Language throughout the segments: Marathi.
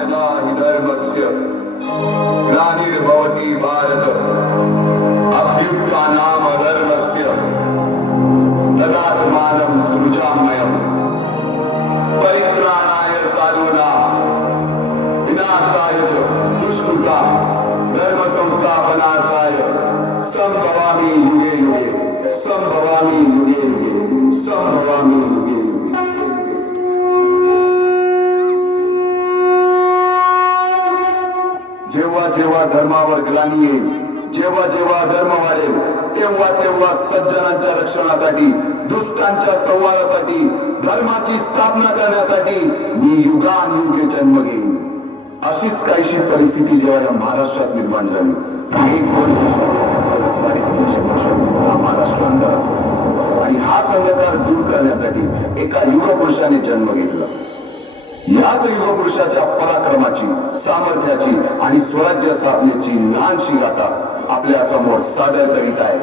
यदा हि धर्मस्य ग्लानिर्भवति भारत अभ्युत्थानाम धर्मस्य तदात्मानं सृजाम्यहम् परित्राणाय साधूनां विनाशाय च दुष्कृतां धर्म संस्थापनार्थाय संभवामि युगे युगे संभवामि युगे युगे संभवामि युगे युगे. जेव्हा जेव्हा धर्मावर ग्लानी येईल, जेव्हा जेव्हा धर्म वाढेल, तेव्हा तेव्हा सज्जनांच्या रक्षणासाठी, दुष्टांच्या संवादासाठी, धर्माची स्थापना करण्यासाठी मी युगानुयुगे जन्म घेईन. अशीच काहीशी परिस्थिती जेव्हा या महाराष्ट्रात निर्माण झाली, 1,3,3,500 वर्ष हा महाराष्ट्र अंधारात, आणि हाच अंधकार दूर करण्यासाठी एका युगपुरुषाने जन्म घेतला. याच युगपुरुषाच्या पराक्रमाची, सामर्थ्याची आणि स्वराज्य स्थापनेची लहानशी गाथा आपल्या समोर सादर करीत आहे.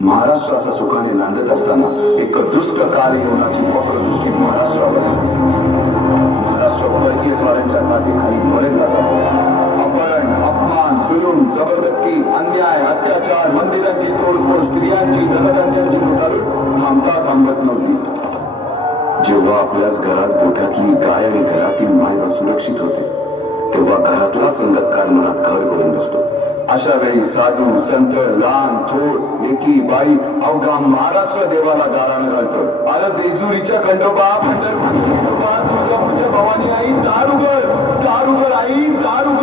महाराष्ट्र असा सुखाने नांदत असताना एक दुष्ट काल येऊनाची वक्रदृष्टी महाराष्ट्रावर. महाराष्ट्र परकीय स्वाऱ्यांच्या खाली मरेला जातो. अपहरण, अपमान, जुलूम, जबरदस्ती, अन्याय, अत्याचार, मंदिरांची तोडफोड, स्त्रियांची, धनधान्यांची लुटालूट थांबत नव्हती. जेव्हा आपल्याच घरात गोठ्यातली गाय आणि घरातील माय असुरक्षित होते, तेव्हा घरातलाच अंधकार मनात घर करून बसतो. अशा वेळी साधू, संत, लहान, थोर, लेकी, बाई अवघा महाराष्ट्र देवाला गाराणं घालतो. आलं जेजुरीच्या खंडोबा, पंढरपूरच्या खंडोबा, तुळजापूरच्या भवानी आई, दार उघड, दार उघड आई, दार उघड.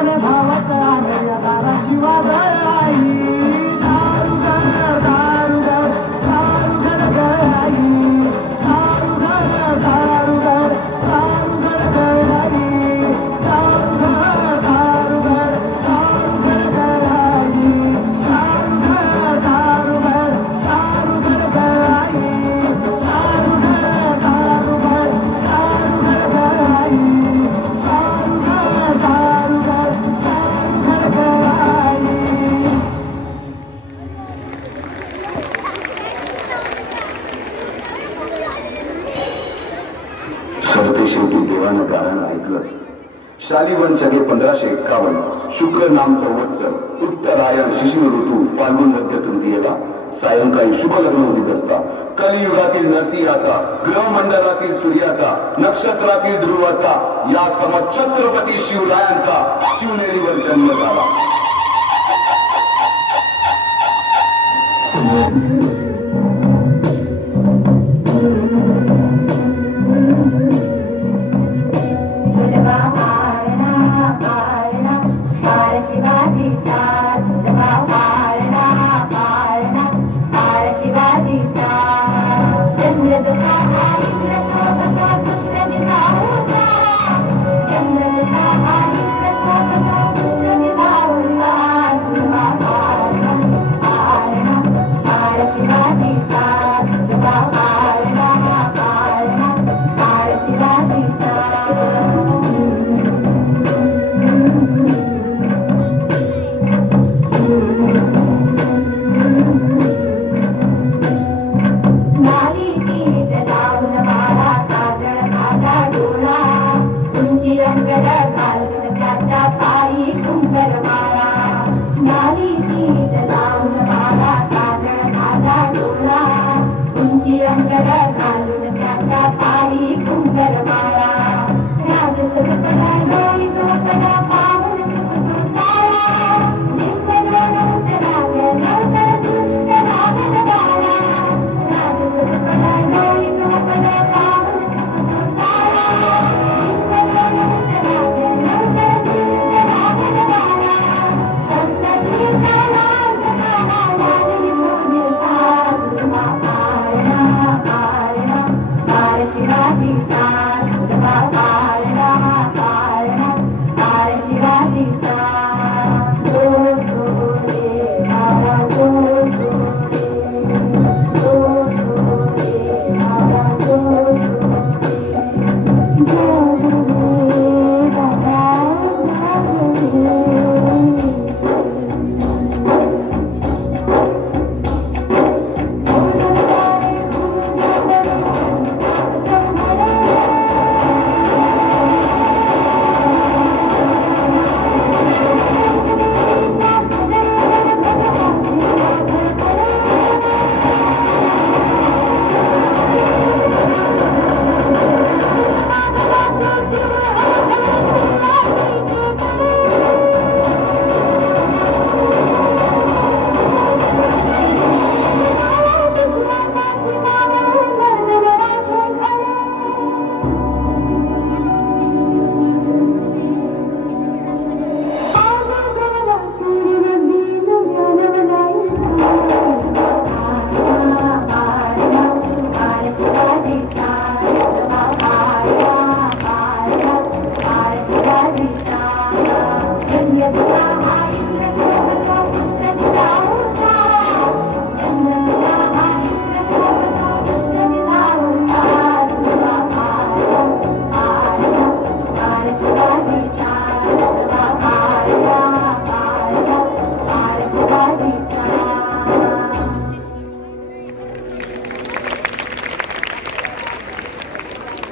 वेगाने धावत आले या दाराची वादळ आई. दारुगड दारुगड दारुगड गं आई. दारुगड दारुगड दारुगड गं आई. दारुगड दारुगड दारुगड गं आई. दारुगड दारुगड दारुगड गं आई. दारुगड दारुगड दारुगड गं आई. दारुगड दारुगड दारुगड गं आई. सरते शेवटी देवानं गाणं ऐकलं. शालिवन शके 1551 शुक्ल नाम संवत्सर उत्तरायण शिशिर ऋतू फाल्गुन मध्य तृतीयेला सायंकाळी शुभ लग्न उदित असता कलियुगातील नरसिंहाचा ग्रहमंडलातील सूर्याचा नक्षत्रातील ध्रुवाचा या समछत्रपती शिवरायांचा शिवनेरीवर जन्म झाला.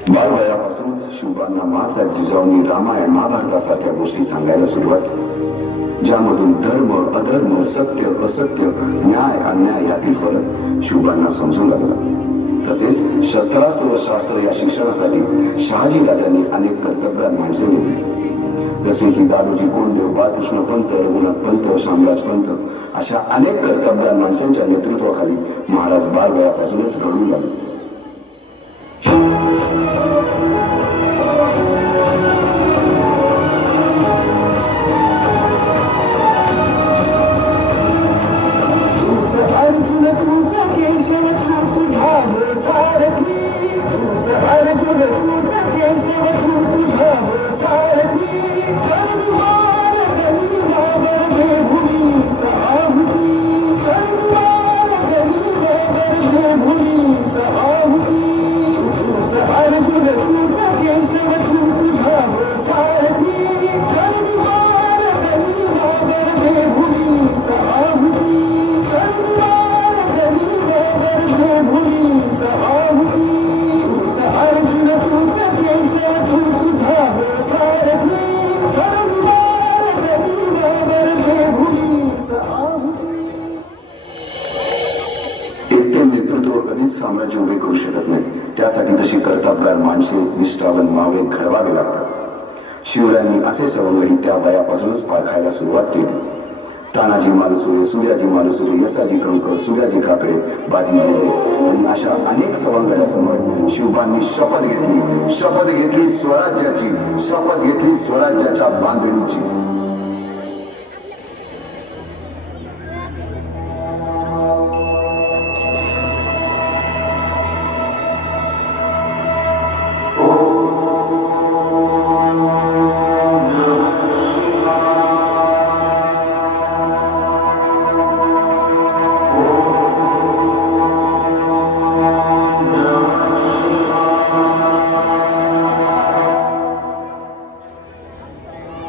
बालवयापासूनच शिवबांना मासाहेब जिजाऊंनी रामायण महाभारतासारख्या गोष्टी सांगायला सुरुवात केली, ज्यामधून धर्म अधर्म सत्य असत्य न्याय अन्याय यातील फरक शिवबांना समजू लागला। तसेच शस्त्रास्त्र व शास्त्र या शिक्षणासाठी शहाजी राजांनी अनेक कर्तव्यात माणसे नेमली, जसे की दादोजी कोंडदेव, बाळकृष्ण पंत, रघुनाथ पंत, शामराज पंत अशा अनेक कर्तव्यात माणसांच्या नेतृत्वाखाली महाराज बालवयापासूनच घडू लागले। तशी कर्तबगार माणसे निष्ठावन मावळे घडवावे लागतात. शिवरायांनी असे सवंगडी त्या वयापासूनच पारखायला सुरुवात केली. तानाजी मालुसरे, सूर्याजी मालुसरे, यसाजी कंकर, सूर्याजी काकडे, बाजी झेंडे आणि अशा अनेक सवंगड्यासमोर शिवबांनी शपथ घेतली स्वराज्याची, शपथ घेतली स्वराज्याच्या बांधणीची.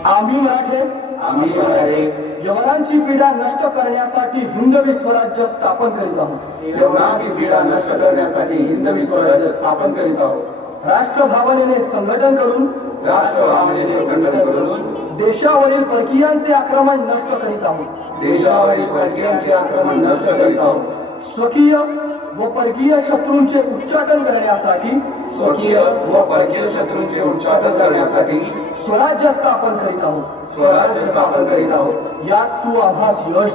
आम्ही मराठे यवनांची पीडा नष्ट करण्यासाठी हिंदवी स्वराज्य स्थापन करीत आहोत. यवनांची पीडा नष्ट करण्यासाठी हिंदवी स्वराज्य स्थापन करीत आहोत. राष्ट्रभावनेने संघटन करून देशावरील परकीयांचे आक्रमण नष्ट करीत आहोत. देशावरील परकीयांचे आक्रमण नष्ट करीत आहोत. स्वकीय व परकीय शत्रूंचे उच्चाटन करण्यासाठी उच्चाटन करण्यासाठी स्वराज्य स्थापन करीत आहोत. यात तू आम्हास यश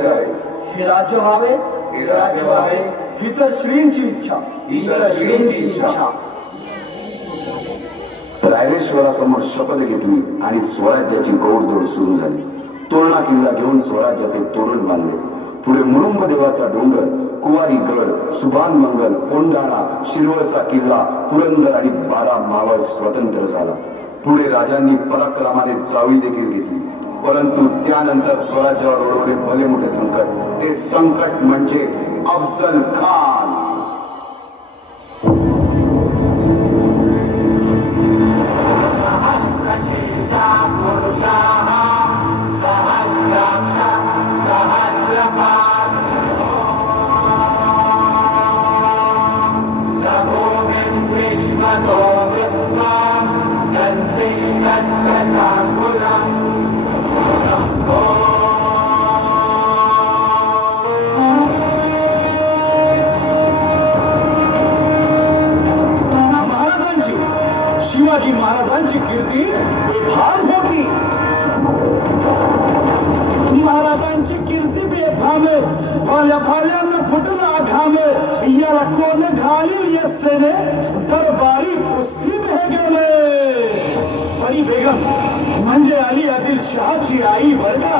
द्यावे. हे राज्य व्हावे ही तर श्रींची इच्छा. रायरेश्वरासमोर शपथ घेतली आणि स्वराज्याची गौडदौड सुरू झाली. तोरणा किल्ला घेऊन स्वराज्याचे तोरण बांधले. पुढे मुरुंब देवाचा डोंगर, कुवारी गड, सुभान मंगल, कोंढाणा, शिरवळचा किल्ला, पुरंदर आणि 12 मावळ स्वतंत्र झाला. पुढे राजांनी पराक्रमाने जावी देखील घेतली. परंतु त्यानंतर स्वराज्यावर ओढवले भले मोठे संकट. ते संकट म्हणजे अफजल खान. शिवाजी महाराजांची कीर्ती बेफाम होती. महाराजांची कीर्ती बेफाम, भाल्या भाल्यांना फुटला घाम. याला कोण घालील यस्सेने दरबारी कुस्ती भेगले. परी बेगम म्हणजे अली आदिल शहाची आई बरगा.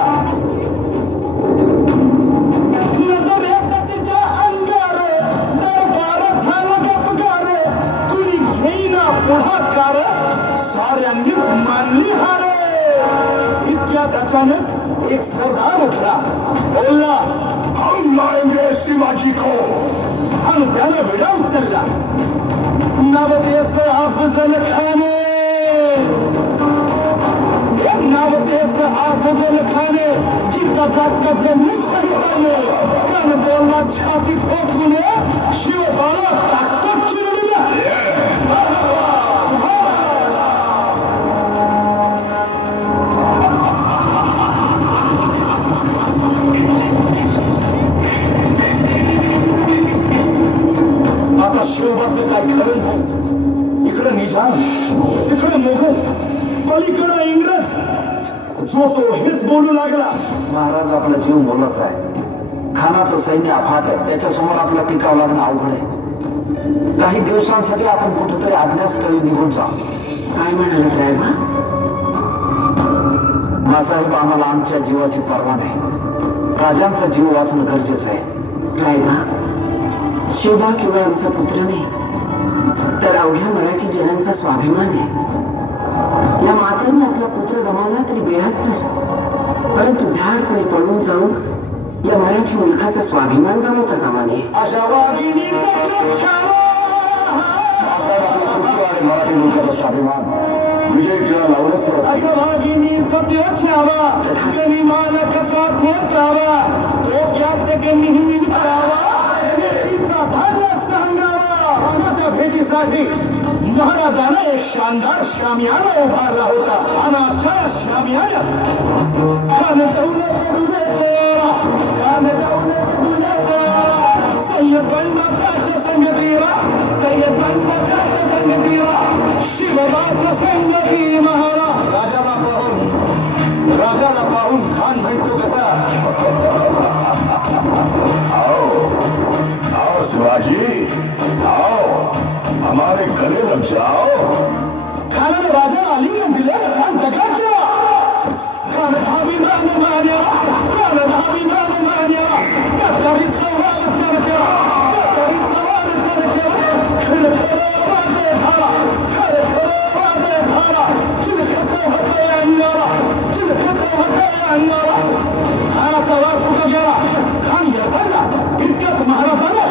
नजर येत तिच्या अंगार, दरबार झाला गपगार. कुणी घेईना पुढाकार, साऱ्यांनीच मानली हार. इतक्यात अचानक एक सरदार उठला, बोलला, हम लाएंगे शिवाजी को. आणि त्याला विडा उचलला. नवतेचं अफजल खाने, नवतेचं अफजल खाने चित्ताचा कसम निसर्गाने. पण बोलला छाती ठोकून, शिवबाला ताकद चिरडल्या. आता शिवबाचं काय खरं नाही. इकडे निजाम, तिकडे मुघल, पलीकडे इंग्रज. जो तो हेच बोलू लागला. महाराज आपला जीव मोलाचा आहे. खानाचं सैन्य अफाट आहे. त्याच्यासमोर आपला टिकाव लागणं अवघड आहे. काही दिवसांसाठी आपण कुठेतरी आज्ञास्थळी निघून जा. काय म्हणाला रायबा? मासाहेब, आम्हाला आमच्या जीवाची पर्वा नाही. राजांचा जीव वाचणं गरजेचं आहे. रायबा, शिवबा किंवा आमचा पुत्र नाही, तर अवघ्या मराठी जनांचा स्वाभिमान आहे. या मातेने आपला पुत्र गमावला तरी 72, परंतु धाडपणे पळून जाऊन या मराठी मुलखाचा स्वाभिमान गमावता कामा नये. अशा वाघिणीचा छावा, मराठी लोकांचा स्वाभिमान विजय टिळा लावूनच पडत. अशा वाघिणीचा छावा, जनी मान कसा पोचावा, तो ज्ञात नेहमी करावा. तिचा धान्य सांगावा. खानाच्या भेटीसाठी महाराजांना एक शानदार शामियाना उभारला होता. आणि अशा शामियान्यात खान जाऊन पडू देतो, खान जाऊन पडू देतो. सय्यदंडाच्या संगतीला सय्यदंडाच्या संगतीला शिवराच्या संगती महाराज राजाला पाहून खान म्हणतो कसा आओ शिवाजी आओ हमारे गले लग जाओ खानाने राजाला आलिंगन दिले आणि जगा केला खानाभिमान मान्या खानाभिमान मान्या कतरी संवाद चर्चा कतरी संवाद चर्चा खरखरावाचे झाला खरखरावाचे झाला चिलखतो होते अंगाला चिलखतो होते अंगाला खानाचा वार कुठं गेला खान येताना इतक्यात महाराजाला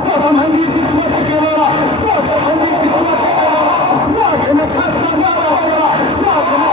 मोठा मंदिर तिथमध्ये केलेला मोठा मंदिर तिथमध्ये केलेला वाघेने खातचा मारा केला वाघेने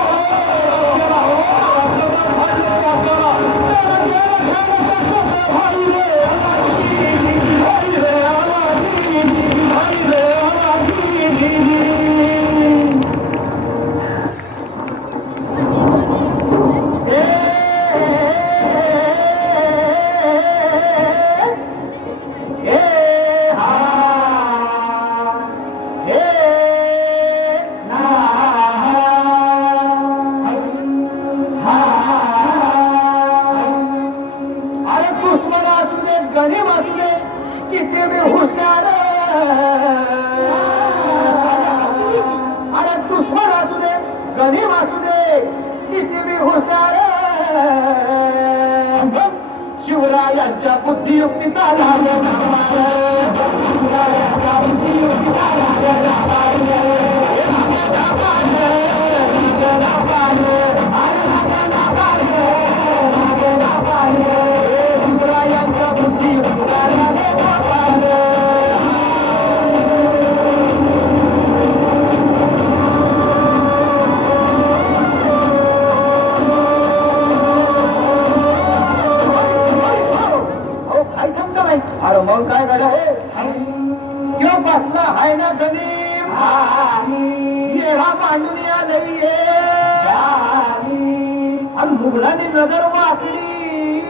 शिवरायांच्या बुद्धियुक्तीचा लाभ शिवरायांच्या बुद्धियुक्तीचा शिवरायांच्या बुद्धियुक्तीचा अरे मग काय झालं हे यो बसला हाय ना गणिम येहा मांडून या नाहीये आणि मुघलांनी नजर वाचली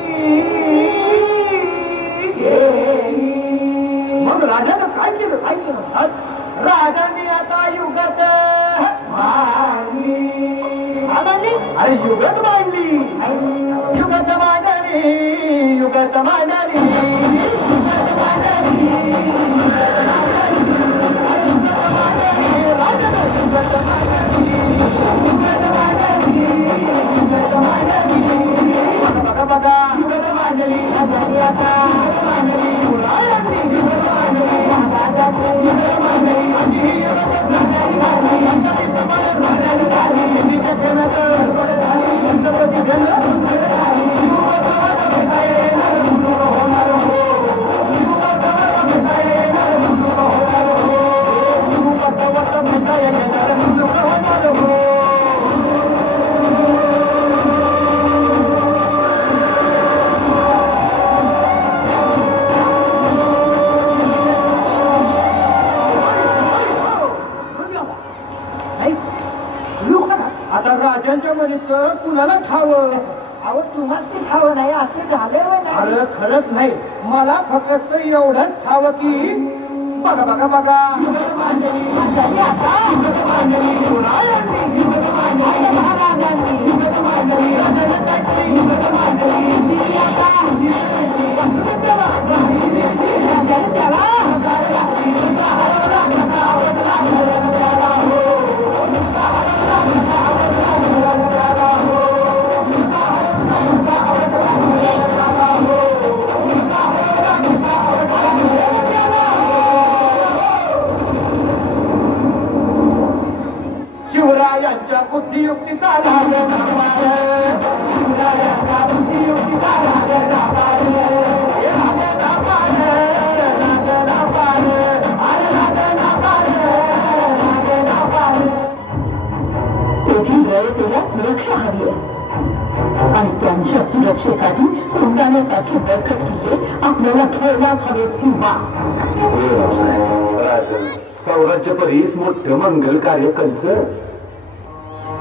मग राजानं काय केलं राजांनी आता युगत मांडली अरे युगत मांडली युगत मांडली युगत मांडली आता राजांच्या म्हणीचं कुणाला खावं अहो तुम्हाला ते खावं नाही असं झालं अरे खरंच नाही मला फक्त एवढंच खावं की बघा बघा बघा शिवरायांच्या बुद्धियुक्तीचा लाभ शिवरायांच्या बुद्धियुक्तीचा तेथील रयतेला सुरक्षा हवी आहे आणि त्यांच्या सुरक्षेसाठी उड्डाण्यासाठी बळकट किल्ले आपल्याला ठेवण्यास हवेत किंवा सौराज्य परीस मोठं मंगल कार्य कंच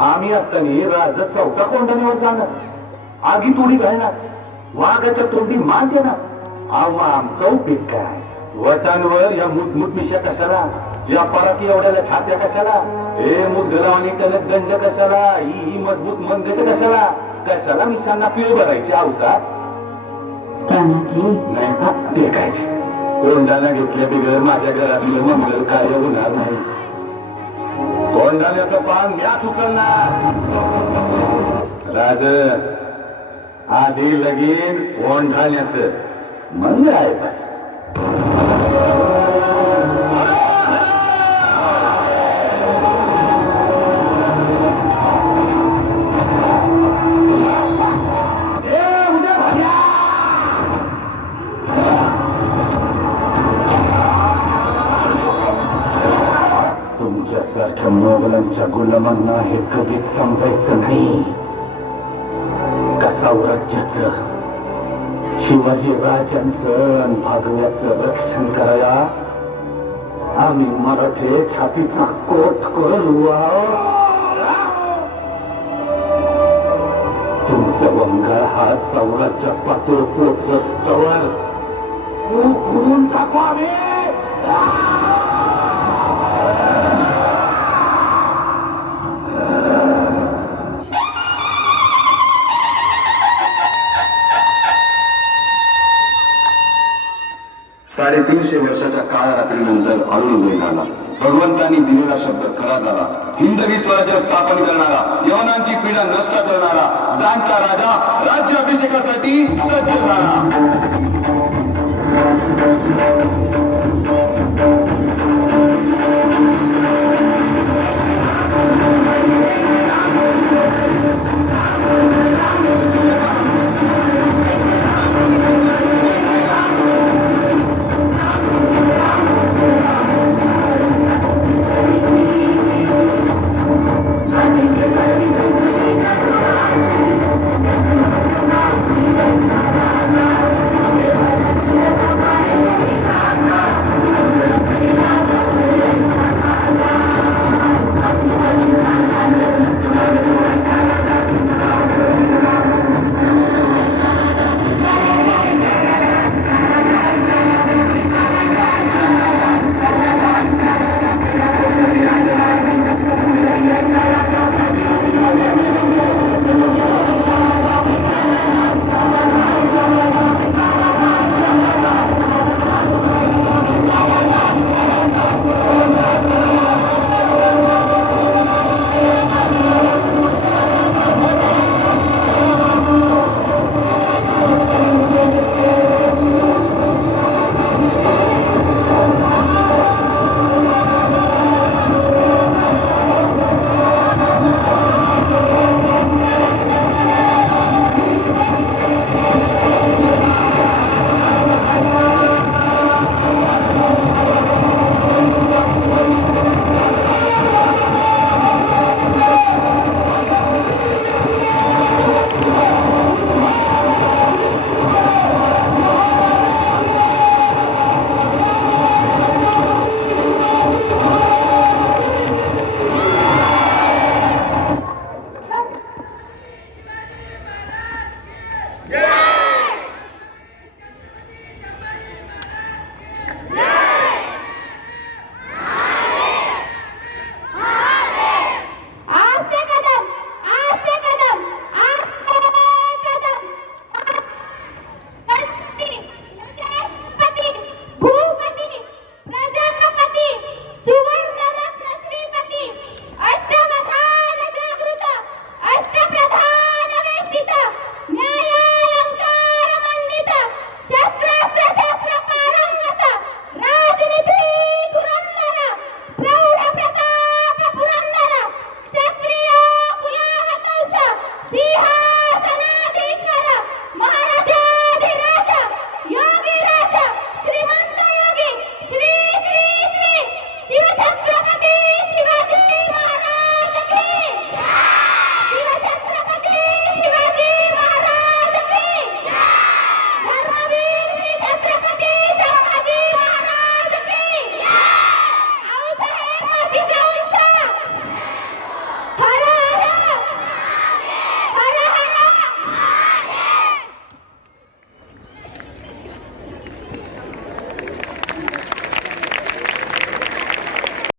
आम्ही असताना राज चौथा कोंडाण्यावर जाणार आगी तोडी घालणार वाघाच्या तोंडी मान देणार आमचं उपयोग काय? वटांवर या मुठमिशा कशाला? या पराती एवढ्याला छात्या कशाला? हे मुदगलावानी टलक दंड कशाला? ही मजबूत मंदिर कशाला? कशाला मिशांना पिळ भरायची अवसात? तानाजी, नाही हा, ते काय कोंडाना घेतल्या बिगर माझ्या घरातलं मंगल कार्य होणार नाही. कोंडाण्याचं पान म्याच उचलणार. राज आधी लगीन कोंढाण्याचं मंगळ आहे पाहिजे. तुमच्यासारख्या मोगलांच्या गुलामांना हे कधीच समजायचं नाही. कसा राज्याचं शिवाजी राजांचं आणि भागव्याचं रक्षण करायला आम्ही मराठे छातीचा कोट करू आहोत. तुमचा वंगाळ हा सौराच्या पातळ पोचस्तवर उखडून टाकावे. साडेतीनशे वर्षाच्या काळ रात्रीनंतर अरुणोदय झाला. भगवंतांनी दिलेला शब्द खरा झाला. हिंदवी स्वराज्य स्थापन करणारा, यवनांची पीडा नष्ट करणारा जाणता राजा राज्याभिषेकासाठी सज्ज झाला.